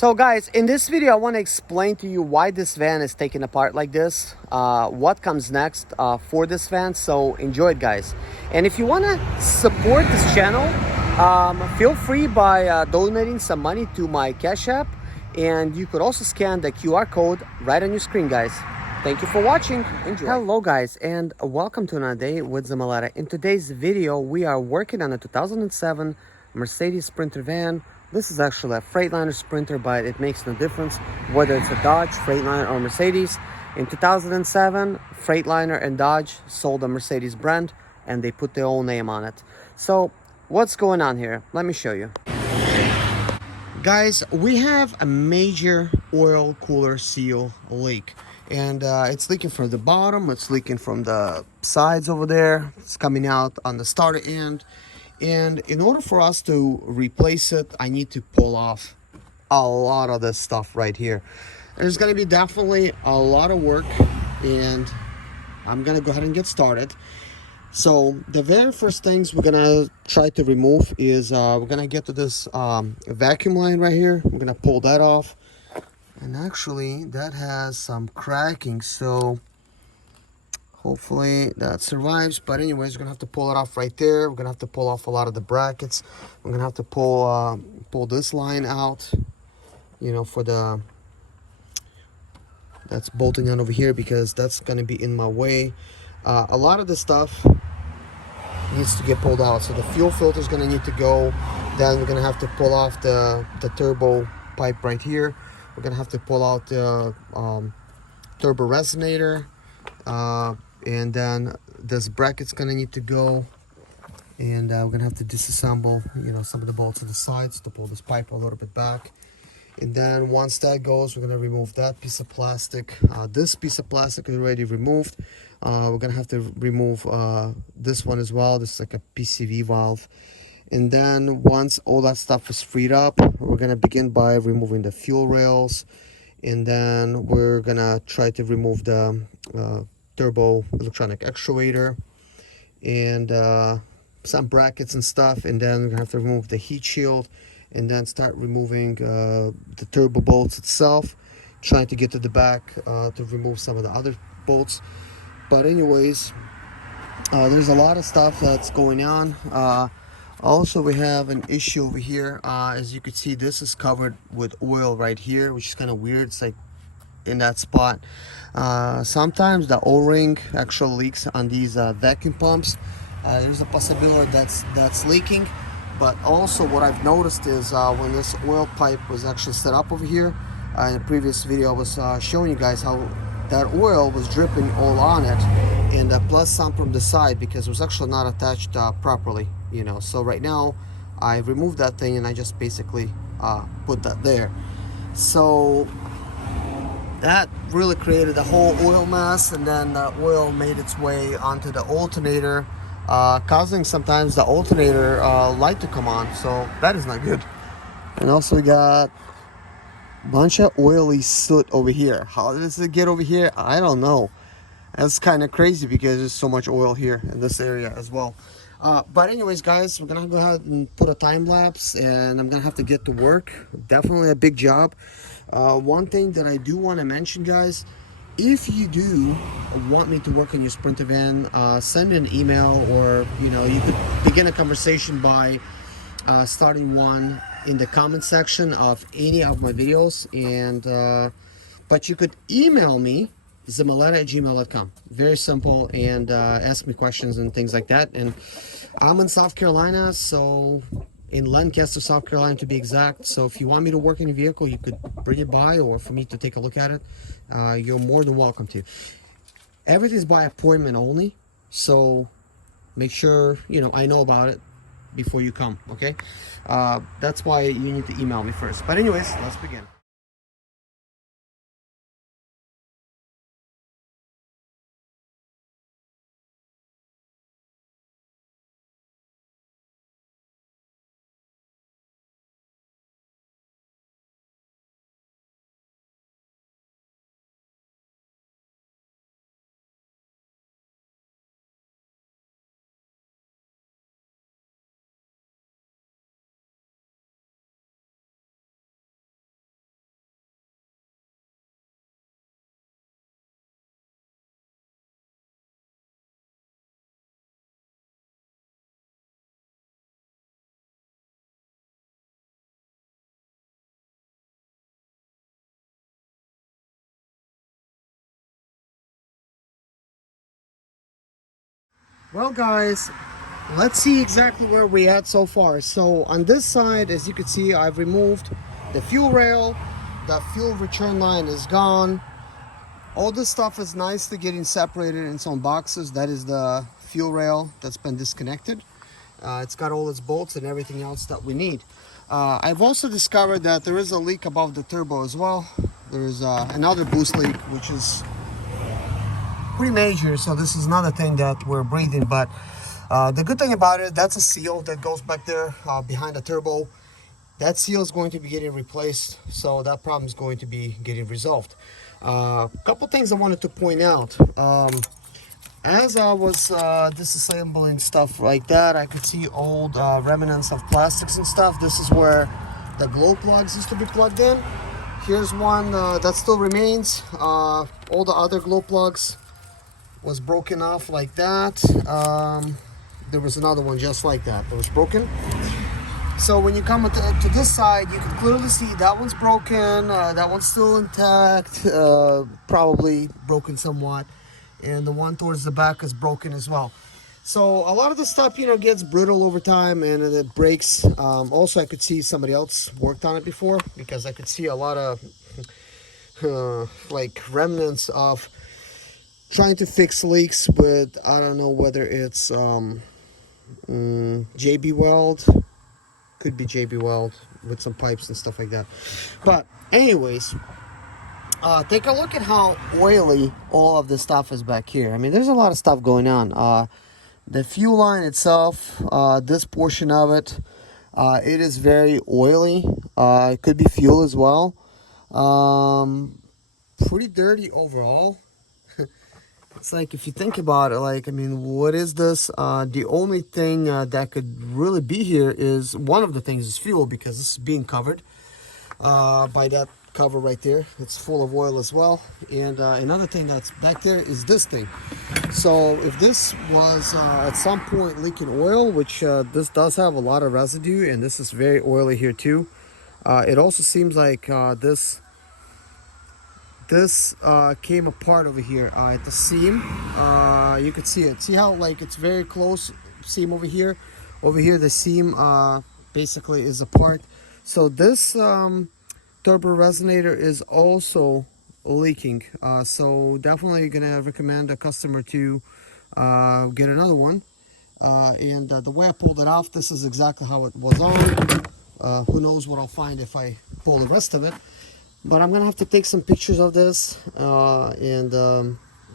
So guys, in this video I want to explain to you why this van is taken apart like this, what comes next for this van. So enjoy it, guys. And if you want to support this channel, feel free by donating some money to my Cash App, and you could also scan the QR code right on your screen, guys. Thank you for watching. Enjoy. Hello guys, and welcome to another day with Zamaleta. In today's video we are working on a 2007 Mercedes Sprinter van. This is actually a Freightliner Sprinter, but it makes no difference whether it's a Dodge, Freightliner, or Mercedes. In 2007, Freightliner and Dodge sold a Mercedes brand, and they put their own name on it. So what's going on here? Let me show you. Guys, we have a major oil cooler seal leak, and it's leaking from the bottom, it's leaking from the sides over there, it's coming out on the starter end. And in order for us to replace it, I need to pull off a lot of this stuff right here. There's going to be definitely a lot of work, and I'm going to go ahead and get started. So the very first things we're going to try to remove is we're going to get to this vacuum line right here. We're going to pull that off. And actually that has some cracking, so hopefully that survives. But anyways, we're gonna have to pull it off right there. We're gonna have to pull off a lot of the brackets. We're gonna have to pull this line out, you know, for the that's bolting on over here, because that's gonna be in my way. A lot of the stuff needs to get pulled out. So the fuel filter is gonna need to go. Then we're gonna have to pull off the turbo pipe right here. We're gonna have to pull out the turbo resonator. And then this bracket's gonna need to go, and we're gonna have to disassemble, you know, some of the bolts to the sides to pull this pipe a little bit back. And then once that goes, we're gonna remove that piece of plastic. This piece of plastic is already removed. We're gonna have to remove this one as well. This is like a PCV valve. And then once all that stuff is freed up, we're gonna begin by removing the fuel rails, and then we're gonna try to remove the turbo electronic actuator and some brackets and stuff. And then we're gonna have to remove the heat shield, and then start removing the turbo bolts itself, trying to get to the back to remove some of the other bolts. But anyways, there's a lot of stuff that's going on. Also, we have an issue over here. As you can see, this is covered with oil right here, which is kind of weird. It's like in that spot. Sometimes the O-ring actually leaks on these vacuum pumps. There's a possibility that's leaking. But also what I've noticed is when this oil pipe was actually set up over here, in the previous video I was showing you guys how that oil was dripping all on it, and plus some from the side, because it was actually not attached properly, you know. So right now I removed that thing, and I just basically put that there. So that really created a whole oil mess, and then the oil made its way onto the alternator, causing sometimes the alternator light to come on. So that is not good. And also we got a bunch of oily soot over here. How does it get over here? I don't know. That's kind of crazy because there's so much oil here in this area as well. But anyways, guys, we're gonna go ahead and put a time lapse, and I'm gonna have to get to work. Definitely a big job. One thing that I do want to mention, guys, if you do want me to work on your Sprinter van, send me an email, or you know, you could begin a conversation by starting one in the comment section of any of my videos. And but you could email me, zamaleta@gmail.com. Very simple, and ask me questions and things like that. And I'm in South Carolina, so in Lancaster, South Carolina to be exact. So if you want me to work in your vehicle, you could bring it by, or for me to take a look at it, you're more than welcome to. Everything's by appointment only, so make sure, you know, I know about it before you come, okay? That's why you need to email me first. But anyways, let's begin. Well, guys, let's see exactly where we at so far. So on this side, as you can see, I've removed the fuel rail. The fuel return line is gone. All this stuff is nicely getting separated in some boxes. That is the fuel rail that's been disconnected. It's got all its bolts and everything else that we need. I've also discovered that there is a leak above the turbo as well. There's another boost leak, which is pretty major, so this is another thing that we're breathing. But the good thing about it, that's a seal that goes back there behind the turbo. That seal is going to be getting replaced, so that problem is going to be getting resolved. A couple things I wanted to point out. As I was disassembling stuff like that, I could see old remnants of plastics and stuff. This is where the glow plugs used to be plugged in. Here's one that still remains. All the other glow plugs was broken off like that. There was another one just like that was broken. So when you come to this side, you can clearly see that one's broken, that one's still intact, probably broken somewhat, and the one towards the back is broken as well. So a lot of the stuff, you know, gets brittle over time and it breaks. Also, I could see somebody else worked on it before, because I could see a lot of like remnants of trying to fix leaks with, I don't know whether it's JB Weld. Could be JB Weld with some pipes and stuff like that. But anyways, take a look at how oily all of this stuff is back here. I mean, there's a lot of stuff going on. The fuel line itself, this portion of it, it is very oily. It could be fuel as well. Pretty dirty overall. It's like, if you think about it, like, I mean, what is this? The only thing that could really be here is, one of the things is fuel, because this is being covered by that cover right there. It's full of oil as well. And another thing that's back there is this thing. So if this was at some point leaking oil, which this does have a lot of residue, and this is very oily here too. It also seems like this came apart over here at the seam. You could see it. See how, like, it's very close seam over here. Over here, the seam basically is apart. So this turbo resonator is also leaking. So definitely gonna recommend a customer to get another one. And the way I pulled it off, this is exactly how it was on. Who knows what I'll find if I pull the rest of it. But I'm gonna have to take some pictures of this, and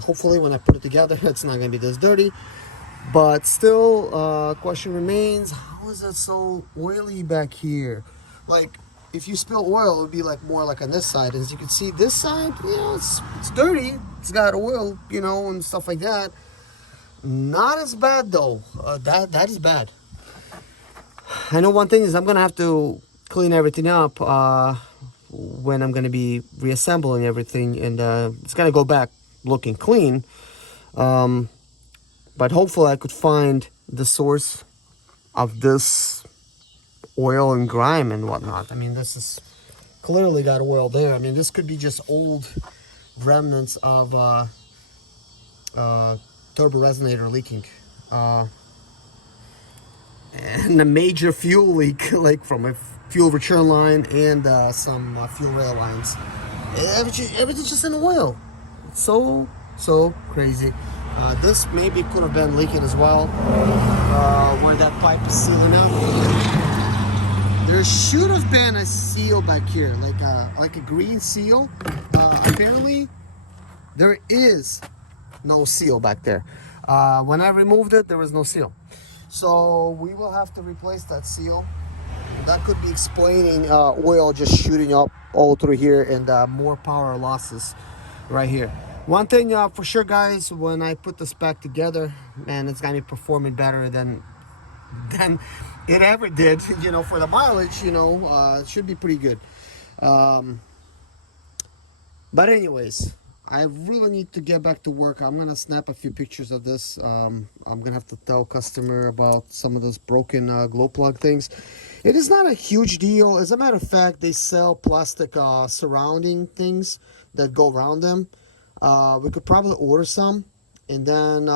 hopefully when I put it together, it's not gonna be this dirty. But still, question remains: how is it so oily back here? Like, if you spill oil, it would be like more like on this side. As you can see, this side, you know, it's dirty. It's got oil, you know, and stuff like that. Not as bad though. That is bad. I know one thing is I'm gonna have to clean everything up when I'm going to be reassembling everything, and it's going to go back looking clean. But hopefully I could find the source of this oil and grime and whatnot. I mean, this is clearly got oil there. I mean, this could be just old remnants of turbo resonator leaking. And a major fuel leak, like from a fuel return line and some fuel rail lines. Everything's just in oil. It's so crazy. This maybe could have been leaking as well, where that pipe is sealing up. There should have been a seal back here, like a green seal. Apparently, there is no seal back there. When I removed it, there was no seal. So we will have to replace that seal. That could be explaining oil just shooting up all through here, and more power losses right here. One thing for sure, guys, when I put this back together, man, it's gonna be performing better than it ever did. You know, for the mileage, you know, it should be pretty good. But anyways, I really need to get back to work. I'm gonna snap a few pictures of this. I'm gonna have to tell customer about some of those broken glow plug things. It is not a huge deal. As a matter of fact, they sell plastic surrounding things that go around them. We could probably order some and then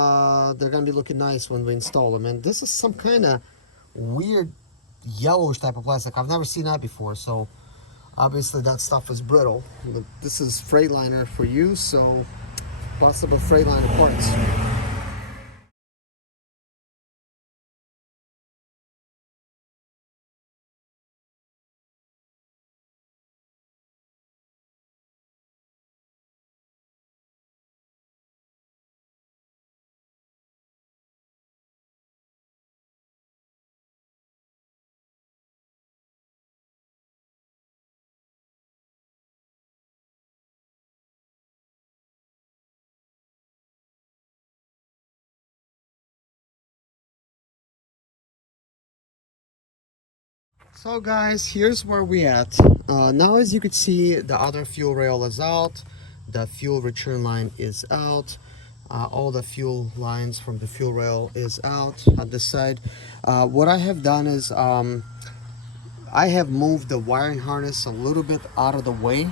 they're gonna be looking nice when we install them. And this is some kind of weird yellowish type of plastic. I've never seen that before, so obviously that stuff is brittle. But this is freightliner for use, so possible freightliner parts. So guys, here's where we at. Now as you can see, the other fuel rail is out, the fuel return line is out, all the fuel lines from the fuel rail is out on this side. What I have done is I have moved the wiring harness a little bit out of the way,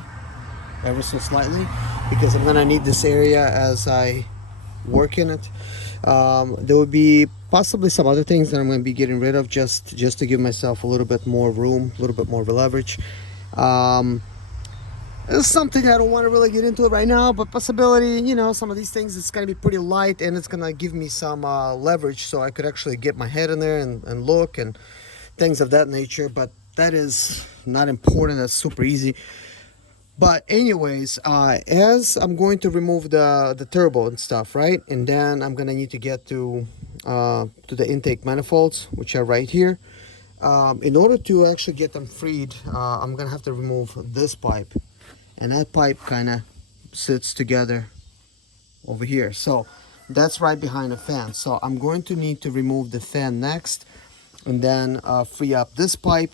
ever so slightly, because I'm gonna need this area as I work in it. There will be possibly some other things that I'm going to be getting rid of just to give myself a little bit more room, a little bit more leverage. It's something I don't want to really get into it right now, but possibility, you know, some of these things, it's going to be pretty light and it's going to give me some leverage so I could actually get my head in there and look and things of that nature. But that is not important. That's super easy. But anyways, as I'm going to remove the turbo and stuff, right, and then I'm gonna need to get to the intake manifolds, which are right here. In order to actually get them freed, I'm gonna have to remove this pipe, and that pipe kind of sits together over here. So that's right behind the fan. So I'm going to need to remove the fan next, and then free up this pipe.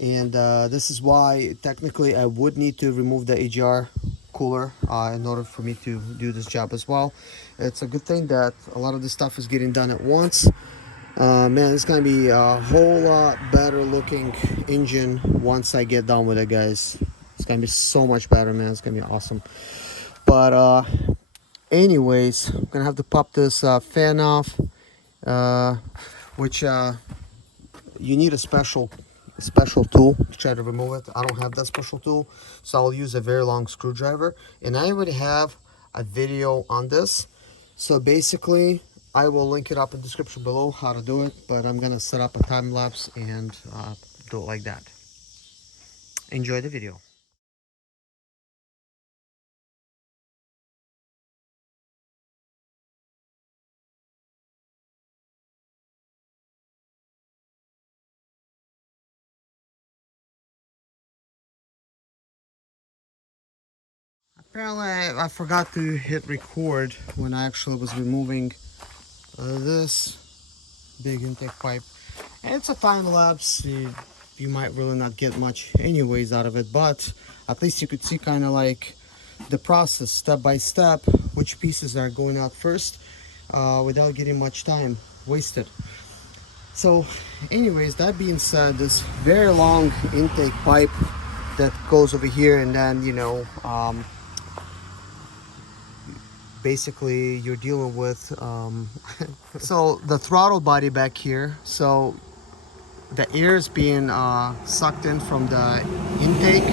And this is why technically I would need to remove the AGR cooler in order for me to do this job as well. It's a good thing that a lot of this stuff is getting done at once. Man, it's gonna be a whole lot better looking engine once I get done with it, guys. It's gonna be so much better, man. It's gonna be awesome. But anyways, I'm gonna have to pop this fan off, which you need a special tool to try to remove it. I don't have that special tool, so I'll use a very long screwdriver, and I already have a video on this. So basically I will link it up in the description below how to do it, but I'm gonna set up a time lapse and do it like that. Enjoy the video. Apparently I forgot to hit record when I actually was removing this big intake pipe. And it's a time lapse. You might really not get much anyways out of it, but at least you could see kind of like the process step by step, which pieces are going out first, without getting much time wasted. So anyways, that being said, this very long intake pipe that goes over here, and then basically you're dealing with so the throttle body back here, so the air is being sucked in from the intake.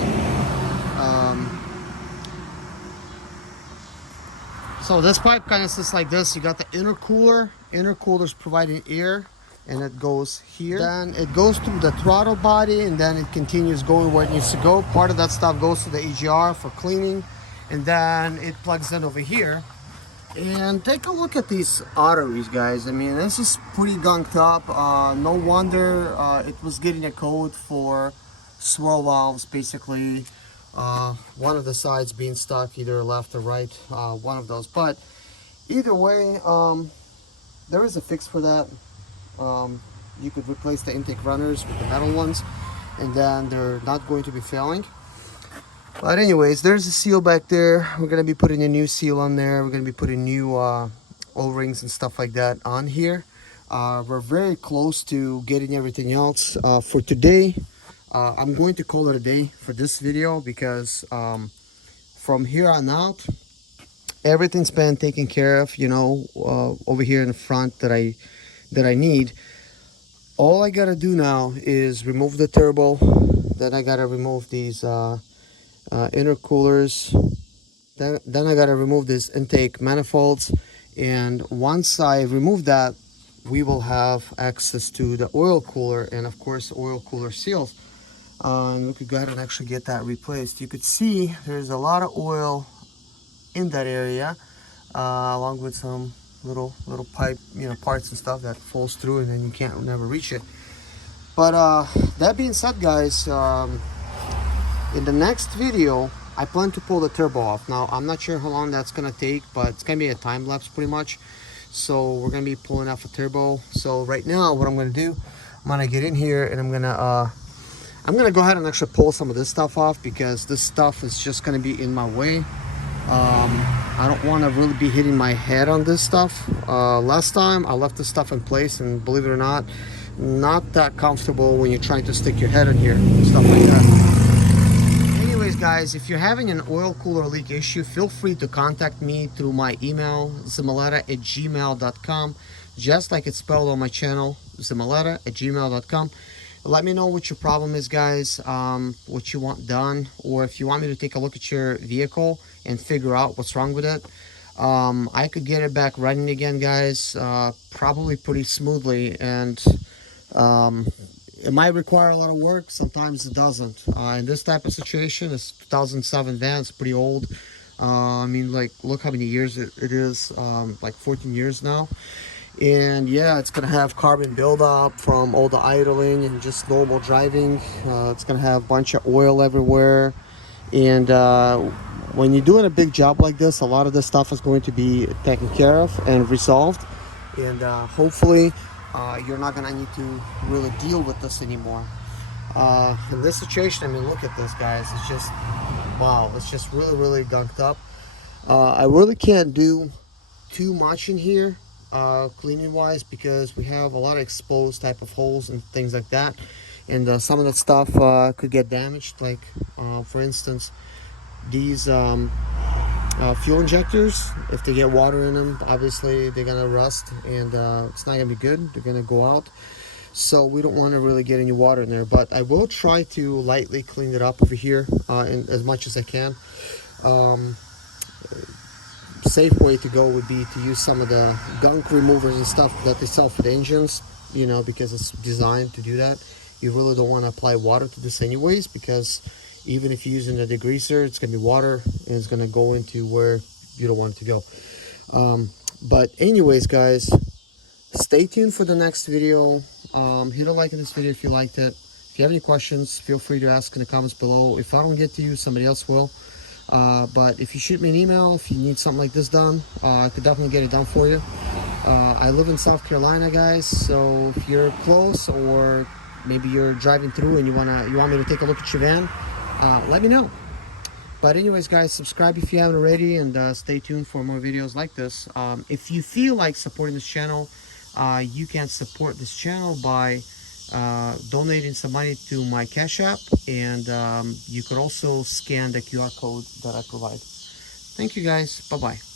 So this pipe kind of sits like this. You got the intercooler is providing air, and it goes here, then it goes through the throttle body, and then it continues going where it needs to go. Part of that stuff goes to the AGR for cleaning, and then it plugs in over here. And take a look at these arteries, guys. I mean, this is pretty gunked up. No wonder it was getting a code for swirl valves, basically. One of the sides being stuck, either left or right, one of those. But either way, there is a fix for that. You could replace the intake runners with the metal ones, and then they're not going to be failing. But anyways, there's a seal back there. We're gonna be putting a new seal on there. We're gonna be putting new O-rings and stuff like that on here. We're very close to getting everything else for today. I'm going to call it a day for this video, because from here on out everything's been taken care of, you know, over here in the front that I need. All I gotta do now is remove the turbo. Then I gotta remove these intercoolers. Then I gotta remove this intake manifolds. And once I remove that, we will have access to the oil cooler and of course oil cooler seals. And we could go ahead and actually get that replaced. You could see there's a lot of oil in that area, along with some little pipe, you know, parts and stuff that falls through and then you can't never reach it. But that being said, guys, in the next video I plan to pull the turbo off. Now I'm not sure how long that's gonna take, but it's gonna be a time lapse pretty much. So we're gonna be pulling off a turbo. So right now what I'm gonna do, I'm gonna get in here and I'm gonna go ahead and actually pull some of this stuff off, because this stuff is just gonna be in my way. I don't want to really be hitting my head on this stuff. Last time I left this stuff in place, and believe it or not that comfortable when you're trying to stick your head in here and stuff like that. Anyways, guys, if you're having an oil cooler leak issue, feel free to contact me through my email, zimaleta@gmail.com, just like it's spelled on my channel, zimaleta@gmail.com. Let me know what your problem is, guys, what you want done, or if you want me to take a look at your vehicle and figure out what's wrong with it. I could get it back running again, guys, probably pretty smoothly, and it might require a lot of work. Sometimes it doesn't. In this type of situation, it's 2007 van, it's pretty old. I mean, like, look how many years it is, like 14 years now. And yeah, it's gonna have carbon buildup from all the idling and just normal driving. It's gonna have a bunch of oil everywhere. And when you're doing a big job like this, a lot of this stuff is going to be taken care of and resolved. And hopefully you're not gonna need to really deal with this anymore. In this situation, I mean, look at this, guys. It's just, wow, it's just really gunked up. I really can't do too much in here cleaning wise, because we have a lot of exposed type of holes and things like that, and some of that stuff could get damaged, like for instance these fuel injectors. If they get water in them, obviously they're gonna rust, and it's not gonna be good. They're gonna go out, so we don't want to really get any water in there. But I will try to lightly clean it up over here as much as I can. Safe way to go would be to use some of the gunk removers and stuff that they sell for the engines, you know, because it's designed to do that. You really don't want to apply water to this anyways, because even if you're using a degreaser, it's going to be water and it's going to go into where you don't want it to go. But anyways, guys, stay tuned for the next video. Hit a like in this video if you liked it. If you have any questions, feel free to ask in the comments below. If I don't get to you, somebody else will. But if you shoot me an email, if you need something like this done, I could definitely get it done for you. I live in South Carolina, guys, so if you're close, or maybe you're driving through and you want me to take a look at your van, let me know. But anyways, guys, subscribe if you haven't already, and stay tuned for more videos like this. If you feel like supporting this channel, you can support this channel by donating some money to my Cash App, and you could also scan the QR code that I provide. Thank you, guys. Bye-bye.